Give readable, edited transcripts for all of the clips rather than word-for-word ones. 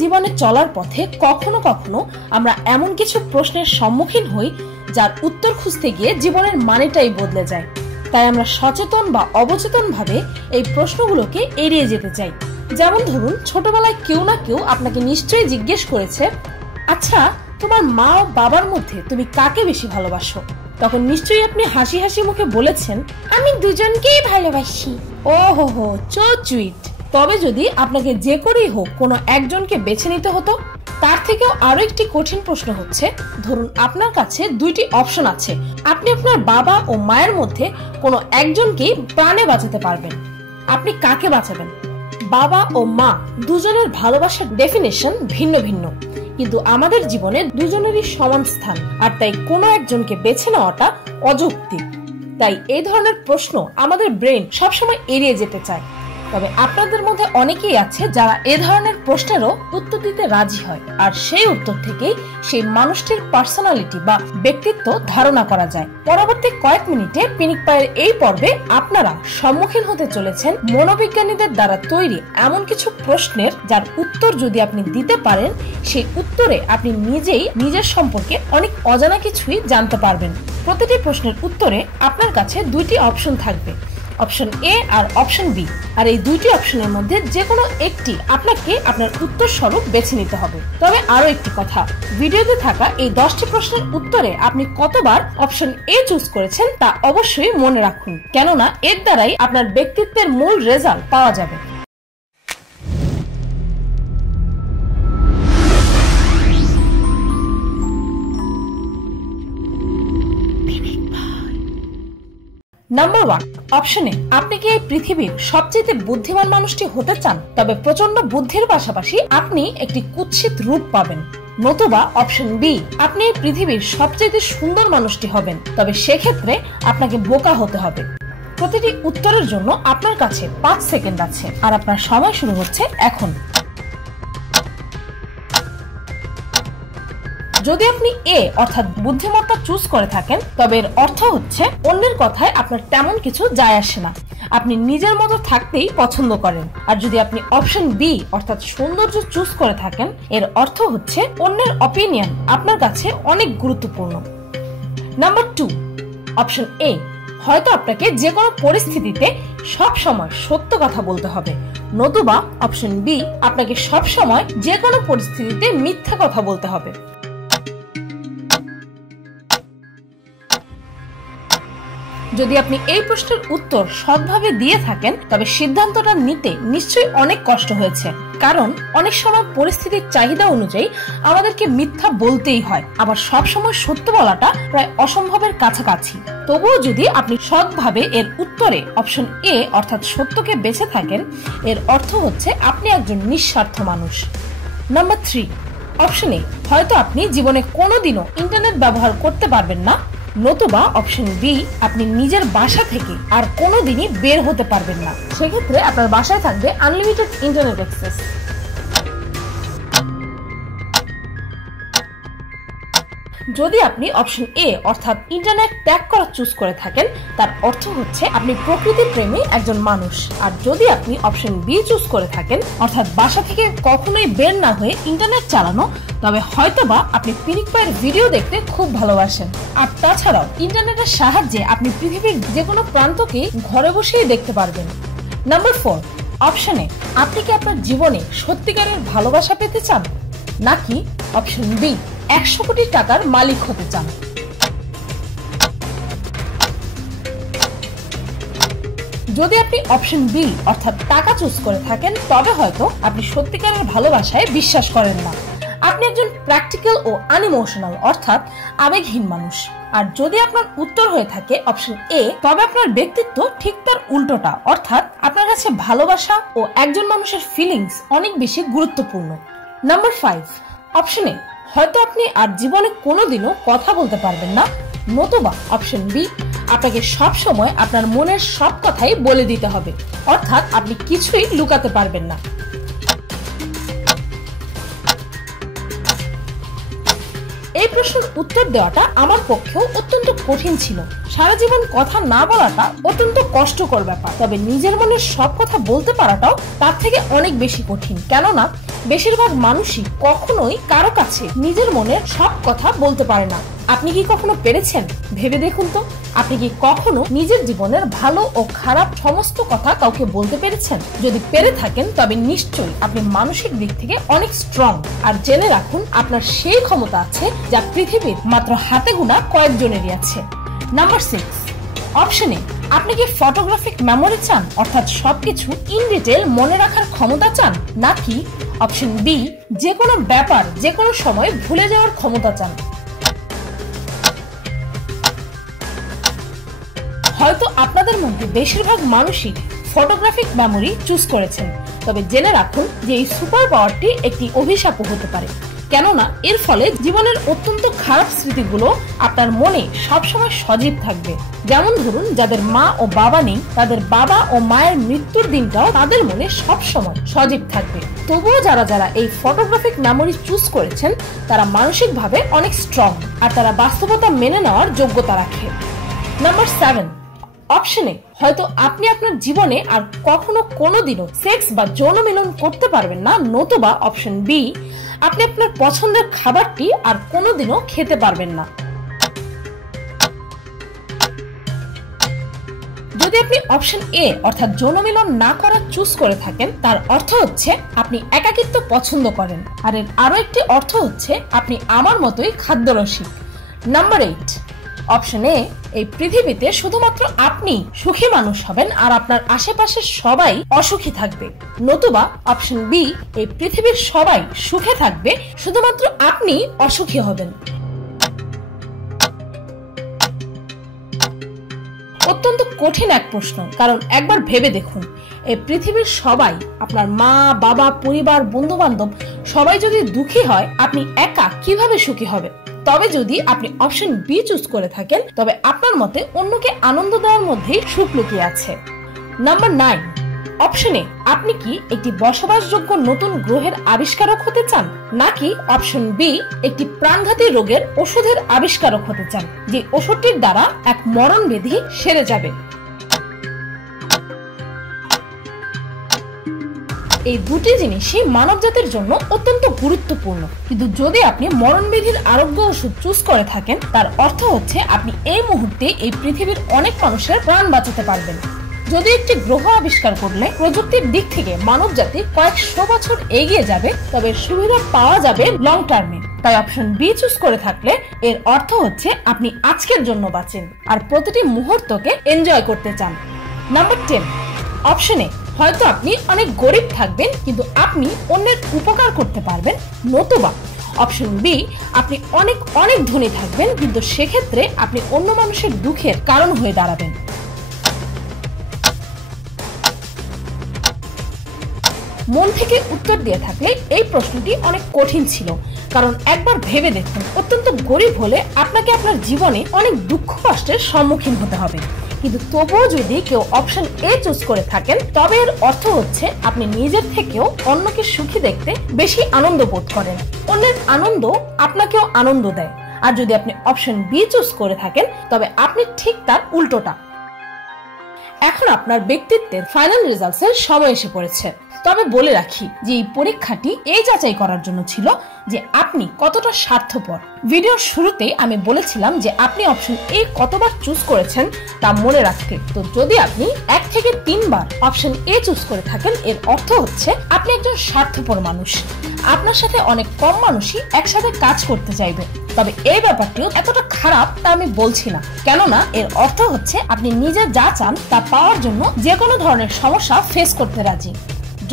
জীবনে চলার পথে কখনো কখনো আমরা এমন কিছু প্রশ্নের সম্মুখীন হই যার উত্তর খুঁজতে গিয়ে জীবনের মানেটাই বদলে যায়। তাই আমরা সচেতন বা অবচেতন ভাবে এই প্রশ্নগুলোকে এড়িয়ে যেতে চাই। যেমন ধরুন, ছোটবেলায় কেউ না কেউ আপনাকে নিশ্চয়ই জিজ্ঞেস করেছে, আচ্ছা তোমার মা ও বাবার মধ্যে তুমি কাকে বেশি ভালোবাসো? তখন নিশ্চয়ই আপনি হাসি হাসি মুখে বলেছেন, আমি দুজনকেই ভালোবাসি। ও হো হো, সো সুইট। তবে যদি আপনাকে যে করেই হোক কোনো একজনকে বেছে নিতে হতো, তার থেকেও আরো একটি কঠিন প্রশ্ন হচ্ছে, ধরুন আপনার কাছে দুইটি অপশন আছে, আপনি আপনার বাবা ও মায়ের মধ্যে কোনো একজনকেই প্রাণে বাঁচাতে পারবেন, আপনি কাকে বাঁচাবেন? বাবা ও মা দুজনের ভালোবাসার ডেফিনেশন ভিন্ন ভিন্ন, কিন্তু আমাদের জীবনে দুজনেরই সমান স্থান, আর তাই কোনো একজনকে বেছে নেওয়াটা অযৌক্তিক। তাই এই ধরনের প্রশ্ন আমাদের ব্রেন সবসময় এড়িয়ে যেতে চায়। তবে আপনাদের মধ্যে অনেকেই আছে যারা এ ধরনের প্রশ্নেরও উত্তর দিতে রাজি হয়, আর সেই উত্তর থেকেই সেই মানুষটির পার্সোনালিটি বা ব্যক্তিত্ব ধারণা করা যায়। পরবর্তী কয়েক মিনিটে পিনিক পায়ের এই পর্বে আপনারা সম্মুখীন হতে চলেছেন মনোবিজ্ঞানীদের দ্বারা তৈরি এমন কিছু প্রশ্নের, যার উত্তর যদি আপনি দিতে পারেন, সেই উত্তরে আপনি নিজেই নিজের সম্পর্কে অনেক অজানা কিছুই জানতে পারবেন। প্রতিটি প্রশ্নের উত্তরে আপনার কাছে দুইটি অপশন থাকবে, অপশন এ আর অপশন বি, আর এই দুইটি অপশনের মধ্যে যে কোনো একটি আপনাকে আপনার উত্তর স্বরূপ বেছে নিতে হবে। তবে আরো একটি কথা, ভিডিওতে থাকা এই 10টি প্রশ্নের উত্তরে আপনি কতবার অপশন এ চুজ করেছেন তা অবশ্যই মনে রাখুন, কেননা এর দ্বারাই আপনার ব্যক্তিত্বের মূল রেজাল্ট পাওয়া যাবে। নাম্বার 1, অপশনে আপনি কি এই পৃথিবীর সবচেয়ে বুদ্ধিমান মানুষটি হতে চান, তবে প্রচন্ড বুদ্ধির পাশাপাশি আপনি একটি কুৎসিত রূপ পাবেন। নতুবা অপশন বি, আপনি এই পৃথিবীর সবচেয়ে সুন্দর মানুষটি হবেন, তবে সেক্ষেত্রে আপনাকে বোকা হতে হবে। প্রতিটি উত্তরের জন্য আপনার কাছে 5 সেকেন্ড আছে, আর আপনার সময় শুরু হচ্ছে এখন। যদি আপনি এ অর্থাৎ বুদ্ধিমত্তা চুজ করে থাকেন, তবে এর অর্থ হচ্ছে অন্যের কথায় আপনার তেমন কিছু যায় আসে না, আপনি নিজের মতো থাকতেই পছন্দ করেন। আর যদি আপনি অপশন বি অর্থাৎ সৌন্দর্য চুজ করে থাকেন, এর অর্থ হচ্ছে অন্যের অপিনিয়ন আপনার কাছে অনেক গুরুত্বপূর্ণ। নাম্বার 2, অপশন এ, হয়তো আপনাকে যে কোনো পরিস্থিতিতে সব সময় সত্য কথা বলতে হবে। নতুবা অপশন বি, আপনাকে সব সময় যে কোনো পরিস্থিতিতে মিথ্যা কথা বলতে হবে। যদি আপনি এই প্রশ্নের উত্তর সৎভাবে দিয়ে থাকেন, তবে সিদ্ধান্তটা নিতে নিশ্চয়ই অনেক কষ্ট হয়েছে, কারণ অনেক সময় পরিস্থিতির চাহিদা অনুযায়ী আমাদেরকে মিথ্যা বলতেই হয়, আবার সব সময় সত্য বলাটা প্রায় অসম্ভবের কাছাকাছি। তবুও যদি আপনি সৎভাবে এর উত্তরে অপশন এ অর্থাৎ সত্যকে বেছে থাকেন, এর অর্থ হচ্ছে আপনি একজন নিঃস্বার্থ মানুষ। নাম্বার 3, অপশনে হয়তো আপনি জীবনে কোনোদিনও ইন্টারনেট ব্যবহার করতে পারবেন না। নতুবা অপশন বি, আপনি নিজের বাসা থেকে আর কোনোদিনই বের হতে পারবেন না, সেক্ষেত্রে আপনার বাসায় থাকবে আনলিমিটেড ইন্টারনেট অ্যাক্সেস। যদি আপনি অপশন এ অর্থাৎ ইন্টারনেট ত্যাগ করা চুজ করে থাকেন, তার অর্থ হচ্ছে আপনি প্রকৃতির প্রেমী একজন মানুষ। আর যদি আপনি অপশন বি চুজ করে থাকেন, অর্থাৎ বাসা থেকে কখনোই বের না হয়ে ইন্টারনেট চালানো, তবে হয়তোবা আপনি পিনিক পায়ের ভিডিও দেখতে খুব ভালোবাসেন। আর তাছাড়াও ইন্টারনেটের সাহায্যে আপনি পৃথিবীর যে কোনো প্রান্তকে ঘরে বসেই দেখতে পারবেন। নাম্বার 4, অপশনে আপনি কি আপনার জীবনে সত্যিকারের ভালোবাসা পেতে চান, নাকি অপশন বি 100 কোটি টাকার মালিক হতে চান? যদি আপনি অপশন বি অর্থাৎ টাকা চুজ করে থাকেন, তবে হয়তো আপনি সত্যিকারের ভালোবাসায় বিশ্বাস করেন না, আপনি একজন প্র্যাকটিক্যাল ও আনইমোশনাল অর্থাৎ আবেগহীন মানুষ। আর যদি আপনার উত্তর হয়ে থাকে অপশন এ, তবে আপনার ব্যক্তিত্ব ঠিক তার উল্টোটা, অর্থাৎ আপনার কাছে ভালোবাসা ও একজন মানুষের ফিলিংস অনেক বেশি গুরুত্বপূর্ণ। নাম্বার 5, অপশনে হয়তো আপনি আর জীবনে কোনোদিনও কথা বলতে পারবেন না। নতুবা অপশন বি, আপনাকে সব সময় আপনার মনের সব কথাই বলে দিতে হবে, অর্থাৎ আপনি কিছুই লুকাতে পারবেন না। এই প্রশ্নের উত্তর দেওয়াটা আমার পক্ষেও অত্যন্ত কঠিন ছিল। সারা জীবন কথা না বলাটা অত্যন্ত কষ্টকর ব্যাপার, তবে নিজের মনের সব কথা বলতে পারাটাও তার থেকে অনেক বেশি কঠিন। কেননা বেশিরভাগ মানুষই কখনোই কারো কাছে নিজের মনের সব কথা বলতে পারে না। আপনি কি কখনো পেরেছেন? ভেবে দেখুন তো, আপনি কি কখনো নিজের জীবনের ভালো ও খারাপ সমস্ত কথা কাউকে বলতে পেরেছেন? যদি পেরে থাকেন তবে নিশ্চয়ই আপনি মানসিক দিক থেকে অনেক স্ট্রং। আর জেনে রাখুন, আপনার সেই ক্ষমতা আছে যা পৃথিবীর মাত্র হাতে গোনা কয়েকজনেরই আছে। নাম্বার 6, অপশন এ, আপনি কি ফটোগ্রাফিক মেমোরি চান, অর্থাৎ সবকিছু ইন ডিটেল মনে রাখার ক্ষমতা চান, নাকি অপশন বি, যে কোনো ব্যাপার যে কোনো সময় ভুলে যাওয়ার ক্ষমতা চান? হয়তো আপনাদের মধ্যে বেশিরভাগ মানুষই ফটোগ্রাফিক মেমোরি চুজ করেছেন, তবে জেনে রাখুন যে এই সুপার পাওয়ারটি একটি অভিশাপও হতে পারে। কেননা এর ফলে জীবনের অত্যন্ত খারাপ স্মৃতিগুলো আপনার মনে সবসময় সজীব থাকবে। যেমন ধরুন, যাদের মা ও বাবা নেই, তাদের বাবা ও মায়ের মৃত্যুর দিনটাও তাদের মনে সবসময় সজীব থাকবে। তবুও যারা এই ফটোগ্রাফিক মেমোরি চুজ করেছেন তারা মানসিকভাবে অনেক স্ট্রং, আর তারা বাস্তবতা মেনে নেওয়ার যোগ্যতা রাখে। নাম্বার 7, অপশনে, হয়তো আপনি আপনার জীবনে আর কখনো কোনোদিনও সেক্স বা যৌন মিলন করতে পারবেন না, নতুবা অপশন বি, আপনি আপনার পছন্দের খাবারটি আর কোনোদিনও খেতে পারবেন না। যদি আপনি অপশন এ অর্থাৎ যৌন মিলন না করা চুজ করে থাকেন, তার অর্থ হচ্ছে আপনি একাকিত্ব পছন্দ করেন, আর এর আরো একটি অর্থ হচ্ছে আপনি আমার মতোই খাদ্যরসিক। নাম্বার 8, অপশন এ, এই পৃথিবীতে শুধুমাত্র আপনি সুখী মানুষ হবেন আর আপনার আশেপাশের সবাই অসুখী থাকবে, নতুবা অপশন বি, এই পৃথিবীর সবাই সুখে থাকবে, শুধুমাত্র আপনি অসুখী হবেন। অত্যন্ত কঠিন এক প্রশ্ন, কারণ একবার ভেবে দেখুন, এই পৃথিবীর সবাই, আপনার মা বাবা পরিবার বন্ধু বান্ধব সবাই যদি দুঃখী হয়, আপনি একা কিভাবে সুখী হবেন? তবে যদি আপনি অপশন বি চুজ করে থাকেন, তবে আপনার মতে অন্যকে আনন্দ দেওয়ার মধ্যেই সুখ লুকিয়ে আছে। নাম্বার 9, অপশনে, আপনি কি একটি বসবাসযোগ্য নতুন গ্রহের আবিষ্কারক হতে চান, নাকি অপশন বি, একটি প্রাণঘাতী রোগের ওষুধের আবিষ্কারক হতে চান, যে ওষুধটির দ্বারা এক মরণ ব্যাধি সেরে যাবে? এই দুটি জিনিসই মানব জাতির জন্য অত্যন্ত গুরুত্বপূর্ণ, কিন্তু যদি আপনি মরণব্যাধির আরোগ্য ওষুধ চুজ করে থাকেন, তার অর্থ হচ্ছে আপনি এই মুহূর্তে এই পৃথিবীর অনেক মানুষের প্রাণ বাঁচাতে পারবেন। যদি একটি গ্রহ আবিষ্কার করলে প্রযুক্তির দিক থেকে মানব জাতি কয়েকশো বছর এগিয়ে যাবে, তবে সুবিধা পাওয়া যাবে লং টার্মে। তাই অপশন বি চুজ করে থাকলে এর অর্থ হচ্ছে আপনি আজকের জন্য বাঁচেন আর প্রতিটি মুহূর্তকে এনজয় করতে চান। নাম্বার 10, অপশনে, হয়তো আপনি অনেক গরিব থাকবেন কিন্তু আপনি অন্যের উপকার করতে পারবেন, নতুবা অপশন বি, আপনি অনেক অনেক ধনী থাকবেন কিন্তু সেক্ষেত্রে আপনি অন্য মানুষের দুঃখের কারণ হয়ে দাঁড়াবেন। মন থেকে উত্তর দিয়ে থাকলে এই প্রশ্নটি অনেক কঠিন ছিল, কারণ একবার ভেবে দেখুন, অত্যন্ত গরিব হলে আপনাকে আপনার জীবনে অনেক দুঃখ কষ্টের সম্মুখীন হতে হবে, কিন্তু তবুও যদি কেউ অপশন এ চুজ করে থাকেন, তবে এর অর্থ হচ্ছে আপনি নিজের থেকেও অন্যকে সুখী দেখতে বেশি আনন্দ বোধ করেন, অন্যের আনন্দ আপনাকেও আনন্দ দেয়। আর যদি আপনি অপশন বি চুজ করে থাকেন, তবে আপনি ঠিক তার উল্টোটা। এখন আপনার ব্যক্তিত্বের ফাইনাল রেজাল্টস এর সময় এসে পড়েছে। তবে বলে রাখি যে এই পরীক্ষাটি এই যাচাই করার জন্য ছিল যে আপনি কতটা স্বার্থপর। ভিডিওর শুরুতেই আমি বলেছিলাম যে আপনি অপশন এ কতবার চুজ করেছেন তা মনে রাখতে। তো যদি আপনি 1 থেকে 3 বার অপশন এ চুজ করে থাকেন, এর অর্থ হচ্ছে আপনি একজন স্বার্থপর মানুষ। আপনার সাথে অনেক কম মানুষই একসাথে কাজ করতে চাইবে, তবে এই ব্যাপারটিও এতটা খারাপ তা আমি বলছি না, কেননা এর অর্থ হচ্ছে আপনি নিজে যা চান তা পাওয়ার জন্য যে কোনো ধরনের সমস্যা ফেস করতে রাজি।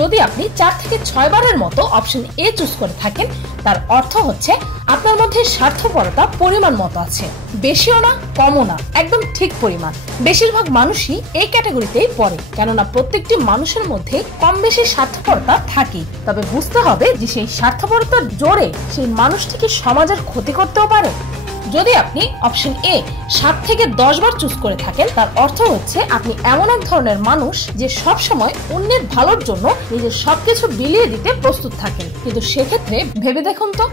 যদি আপনি 4 থেকে 6 বারের মতো অপশন এ চুজ করে থাকেন, তার অর্থ হচ্ছে আপনার মধ্যে স্বার্থপরতা পরিমাণ মতো আছে, বেশিও না কমও না, একদম ঠিক পরিমাণ। বেশিরভাগ মানুষই এই ক্যাটাগরিতেই পড়ে, কেননা প্রত্যেকটি মানুষের মধ্যে কম বেশি স্বার্থপরতা থাকেই। তবে বুঝতে হবে যে সেই স্বার্থপরতার জোরে সেই মানুষটিকে সমাজের ক্ষতি করতেও পারে। যদি আপনি অপশন এ 7 থেকে 10 বার চুজ করে থাকেন, তার অর্থ হচ্ছে আপনি এমন এক ধরনের মানুষ যে সব সময় অন্যের ভালোর জন্য নিজের সবকিছু বিলিয়ে দিতে প্রস্তুত থাকেন। কিন্তু সেক্ষেত্রে ভেবে দেখুন তো,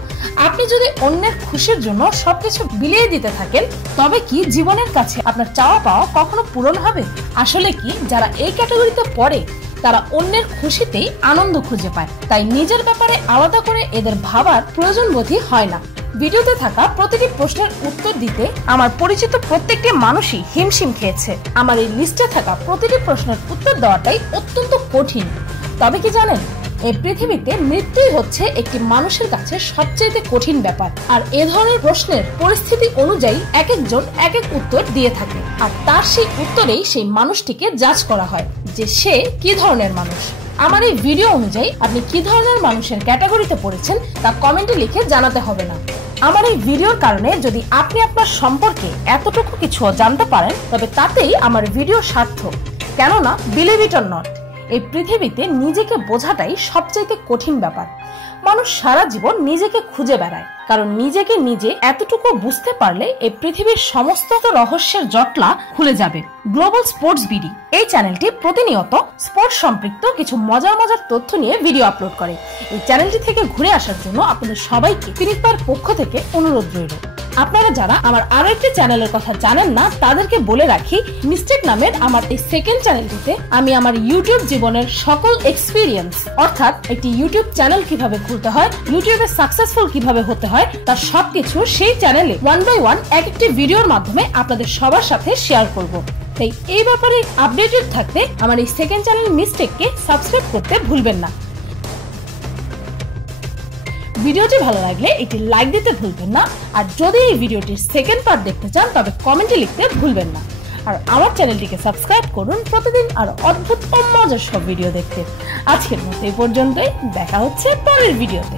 আপনি যদি অন্যের খুশির জন্য সবকিছু বিলিয়ে দিতে থাকেন, তবে কি জীবনের কাছে আপনার চাওয়া পাওয়া কখনো পূরণ হবে? আসলে কি যারা এই ক্যাটাগরিতে পড়ে তারা অন্যের খুশিতেই আনন্দ খুঁজে পায়, তাই নিজের ব্যাপারে আলাদা করে এদের ভাবার প্রয়োজন বোধই হয় না। ভিডিওতে থাকা প্রতিটি প্রশ্নের উত্তর দিতে আমার পরিচিত প্রত্যেকটি মানুষই হিমশিম খেয়েছে। আমার এই লিস্টে থাকা প্রতিটি প্রশ্নের উত্তর দেওয়াটাই অত্যন্ত কঠিন। তবে কি জানেন, এই পৃথিবীতে মৃত্যুই হচ্ছে একটি মানুষের কাছে সবচেয়ে কঠিন ব্যাপার। আর এ ধরনের প্রশ্নের পরিস্থিতি অনুযায়ী এক একজন এক এক উত্তর দিয়ে থাকে, আর তার সেই উত্তরেই সেই মানুষটিকে জাজ করা হয় যে সে কি ধরনের মানুষ। আমার এই ভিডিও অনুযায়ী আপনি কি ধরনের মানুষের ক্যাটাগরিতে পড়েছেন তা কমেন্টে লিখে জানাতে হবে না। আমার এই ভিডিওর কারণে যদি আপনি আপনার সম্পর্কে এতটুকু কিছু জানতে পারেন, তবে তাতেই আমার ভিডিও সার্থক। কেননা বিলিভ ইট অর নট, এই পৃথিবীতে নিজেকে বোঝাটাই সবচেয়ে কঠিন ব্যাপার। মানুষ সারা জীবন নিজেকে খুঁজে বেড়ায়, কারণ নিজেকে নিজে এতটুকু বুঝতে পারলে এই পৃথিবীর সমস্ত রহস্যের জটলা খুলে যাবে। গ্লোবাল স্পোর্টস বিডি এই চ্যানেলটি প্রতিনিয়ত স্পোর্টস সম্পৃক্ত কিছু মজার মজার তথ্য নিয়ে ভিডিও আপলোড করে। এই চ্যানেলটি থেকে ঘুরে আসার জন্য আপনাদের সবাইকে ফিনিকবার পক্ষ থেকে অনুরোধ রইল। আপনারা যারা আমার আরো একটি চ্যানেলের কথা জানেন না, তাদেরকে বলে রাখি, মিস্টেক নামের আমার এই সেকেন্ড চ্যানেলটিতে আমি আমার ইউটিউব জীবনের সকল এক্সপিরিয়েন্স, অর্থাৎ একটি ইউটিউব চ্যানেল কিভাবে খুলতে হয়, ইউটিউবে সাকসেসফুল কিভাবে হতে হয়, তার সবকিছু সেই চ্যানেলে 1 by 1 এক একটি ভিডিওর মাধ্যমে আপনাদের সবার সাথে শেয়ার করব। তাই এই ব্যাপারে আপডেটেড থাকতে আমার এই সেকেন্ড চ্যানেল মিস্টেককে সাবস্ক্রাইব করতে ভুলবেন না। ভিডিওটি ভালো লাগলে একটি লাইক দিতে ভুলবেন না, আর যদি এই ভিডিওটির সেকেন্ড পার্ট দেখতে চান তবে কমেন্টে লিখতে ভুলবেন না। আর আমার চ্যানেলটিকে সাবস্ক্রাইব করুন প্রতিদিন আরো অদ্ভুত ও মজার সব ভিডিও দেখতে। আজকের মতো এই পর্যন্তই, দেখা হচ্ছে পরের ভিডিওতে।